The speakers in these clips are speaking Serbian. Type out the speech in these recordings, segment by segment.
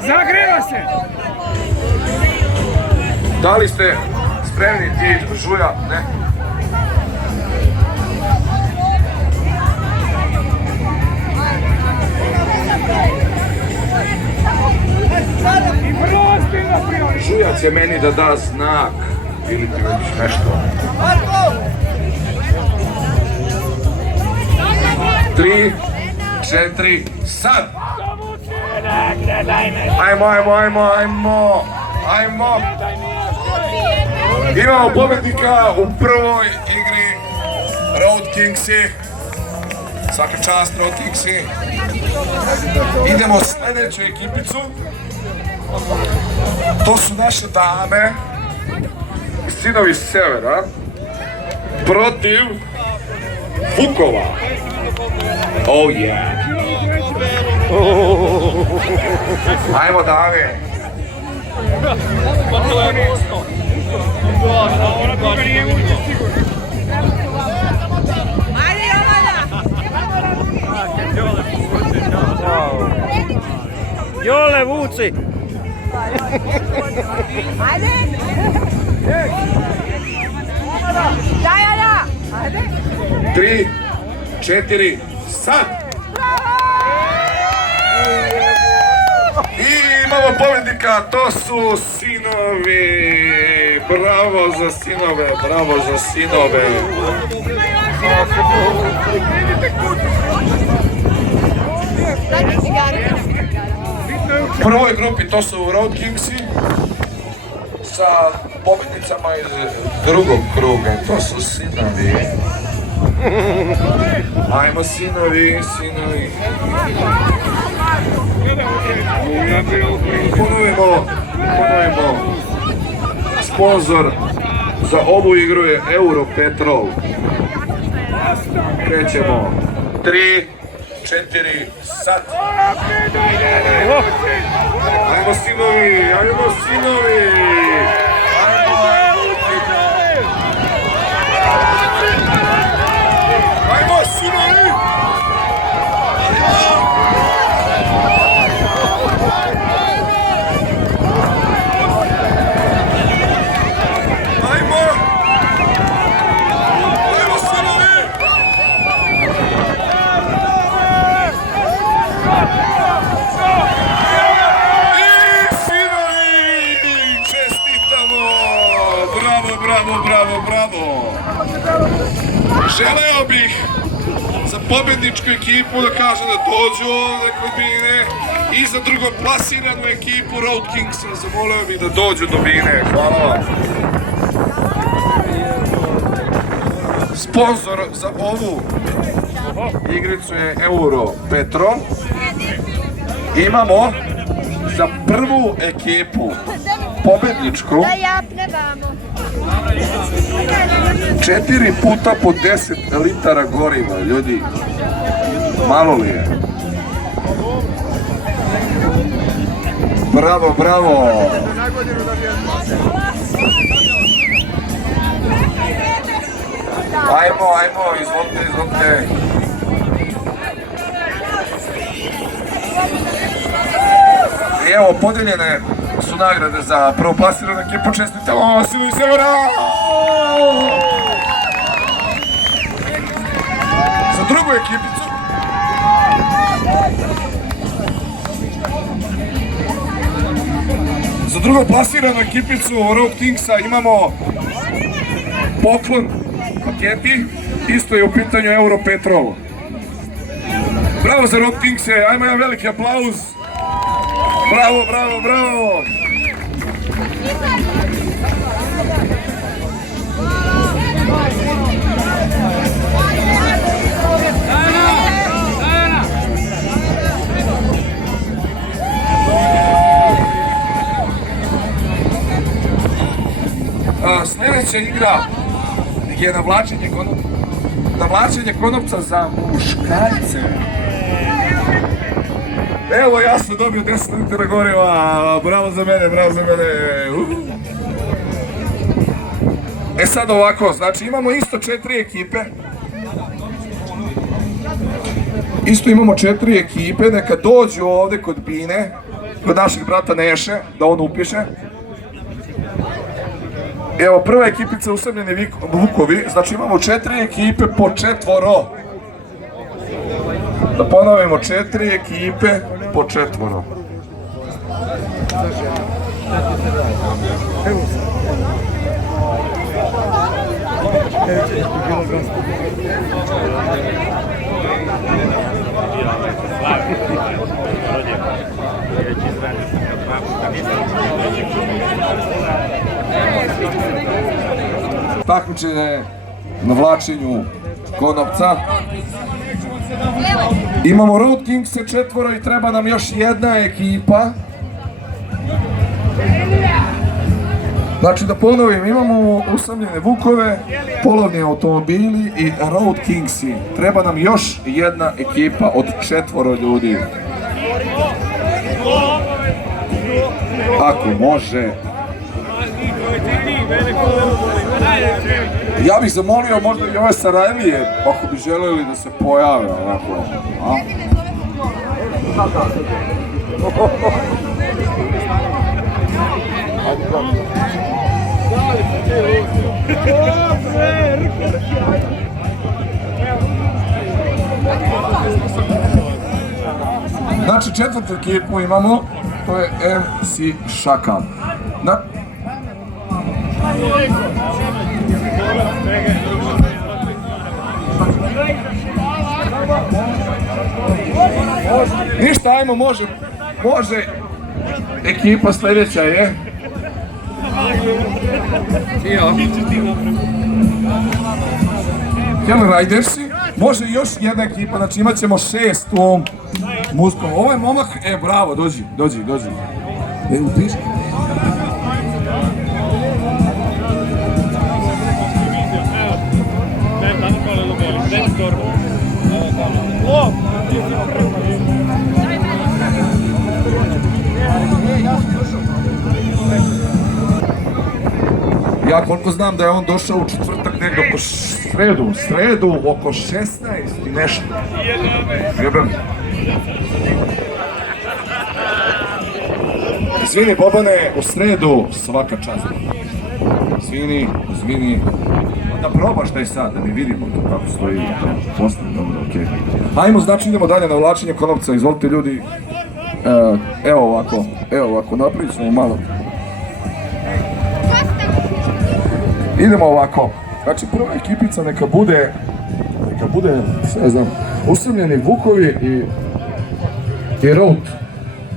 Zagreva se! Da li ste spremni ti žuja? Ne? Žuja će meni da da znak ili ti već nešto. 3, 4, sad! Ajmo! Imamo pobednika u prvoj igri Road Kingsi. Svaka čast Road Kingsi. Idemo sljedeću ekipicu. To su naše dame i sinovi s severa protiv Vukova. Oh yeah. Ajmo dame. Jole, vuci! Ajde! Daj, ajde! 3, 4, sad! I imamo pobednika, to su sinovi! Bravo za sinove, bravo za sinove! U prvoj grupi to su Road Kingsi sa pobednicama iz drugog kruga, to su sinovi. Ajmo sinovi. Ponovimo. Sponzor za ovu igru je Europetrol. Krećemo. 3, 4, sad! Ajmo sinovi! Bravo! Želeo bih za pobedničku ekipu da kažem da dođu ovdje kod Bine i za drugoplasiranu ekipu Road Kingsa zamolio bih da dođu do Bine. Hvala vam. Sponzor za ovu igricu je Europetrol. Imamo za prvu ekipu pobedničku 4 puta po 10 litara goriva, ljudi. Malo li je? Bravo! Ajmo, izvolite. I evo, podijeljene su nagrade za prvoplasiranu ekipu. Čestitamo sinovi severa! Za drugu ekipicu za drugoplasiranu ekipicu Road Kingsa imamo poklon paketi, isto je u pitanju Europetrol. Bravo za Road Kingse, ajmo jedan veliki aplauz. Bravo! Sljedeća igra je navlačenje konopca za muškarce. Evo, ja sam dobio 10 litara goriva, bravo za mene. E sad ovako, znači imamo isto 4 ekipe Isto imamo 4 ekipe, neka dođu ovde kod Bine, kod našeg brata Neše, da on upiše. Evo, prva ekipica Usamljeni Vukovi, znači imamo 4 ekipe po 4. Da ponovimo, 4 ekipe po 4. Takmičenje na vlačenju konopca. Imamo Road Kingse 4 i treba nam još jedna ekipa. Znači da ponovim, imamo Usamljene Vukove, polovni automobili i Road Kingsi. Treba nam još jedna ekipa od 4 ljudi. Ako može. Ja bih zamolio možda i ove Sarajlije, ako bi želeli da se pojave ovako. Znači 4. ekipu imamo, to je MC Šakal. Ništa, ajmo, može ekipa sljedeća je Hell Ridersi, može još jedna ekipa, znači imat ćemo 6 u ovom muskom. Ovo je momak, bravo, dođi. Ja koliko znam da je on došao u četvrtak negdje oko sredu oko 16 i nešto. Jebem. Izvini Bobane, u sredu svaka čast. Izvini. Da probaš taj sad, da mi vidimo to kako stoji. Posle, dobro, okej. Ajmo, znači idemo dalje na vlačenje konopca, izvolite ljudi. Evo ovako, napravit ćemo malo. Idemo ovako, znači prva ekipica neka bude, ne znam, Usamljeni Vukovi i Road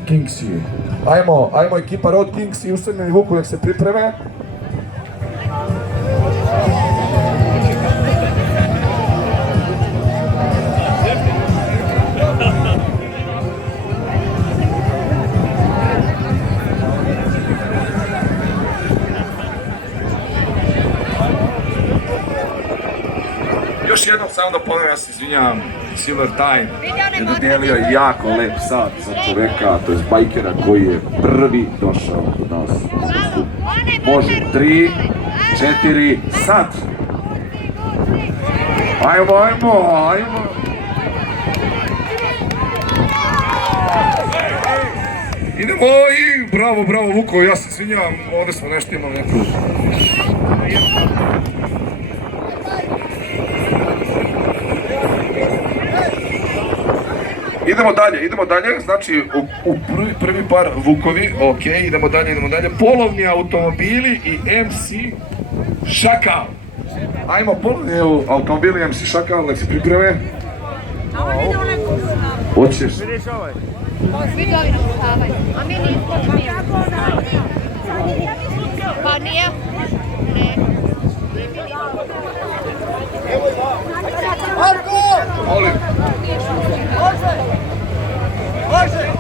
Kingsi. Ajmo ekipa Road Kingsi i Usamljeni Vukovi nek se pripreme. Još jednom samo da ponovim, ja se izvinjavam, Silver Time je dodijelio jako lep sat za čoveka, to je bajkera koji je prvi došao kod nas. Može 3, 4, sat! Ajmo! Idemo i bravo Vuko, ja se izvinjavam, ovdje smo nešto imali neku... Idemo dalje, znači u prvi par Vukovi, ok, idemo dalje, polovni automobili i MC Šakal. Ajmo, polovni automobili i MC Šakal, nek se pripreme. Hoćeš? Svi ovi napuštavaju, a mi nismo nije. Pa nije? Ne. Molim. Može!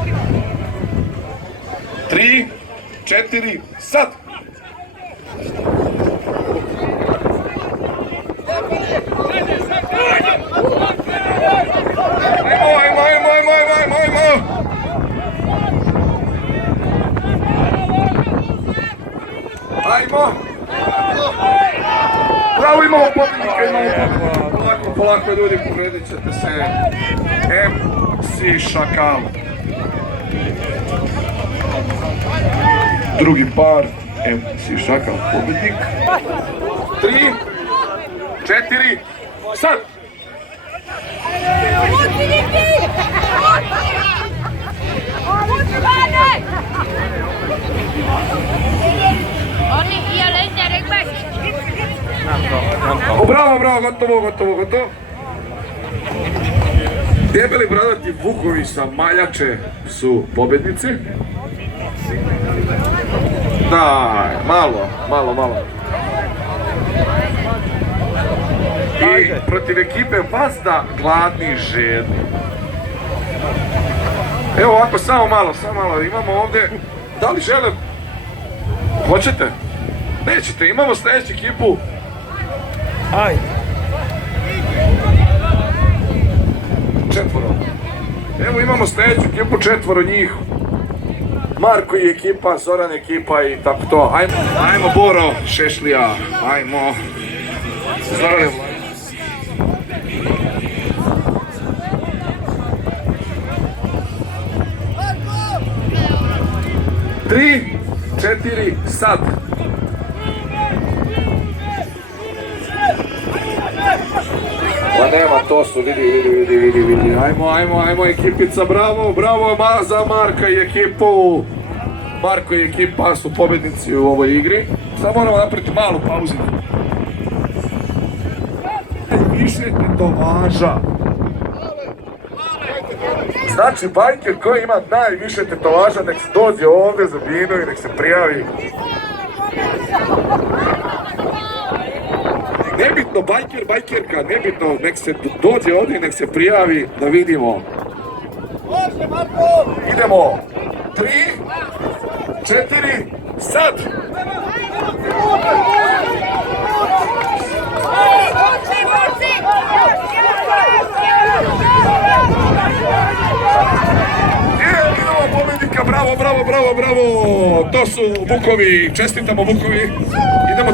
3, 4, sad! Ajmo! Bravo, imamo pobjednika, polako ljudi, pogledit ćete se. MC Šakal. Drugi par, MC Šakal, pobednik. 3, 4, sad! Oni i Alejna Rekbaš. Bravo, bravo, gotovo. Debeli bradati Vukovi sa Maljače su pobednici. Daj, malo. I protiv ekipe Vazda gladni žedni. Evo ovako, samo malo, imamo ovdje, da li žele? Hoćete? Nećete, imamo sljedeću ekipu. Ajde. 4. Evo imamo sljedeću ekipu, 4 njih. Marko i ekipa, Zoran ekipa i tako to. Ajmo Boro, Šešlija, ajmo. Zoran. 3, 4, sad. Pa nema, to su, vidi. Ajmo ekipica, bravo za Marka i ekipu. Marko i ekipa su pobjednici u ovoj igri. Samo moramo napraviti malu pauzu. Više tetovaža. Znači, bajker koji ima najviše tetovaža, nek se dođe ovdje za vino i nek se prijavi. Nebitno, bajkerka, nebitno, nek se dođe ovdje i nek se prijavi da vidimo. Idemo. 3, 4, sad! Idemo pobjednika, bravo! To su Vukovi, čestitamo Vukovi. Idemo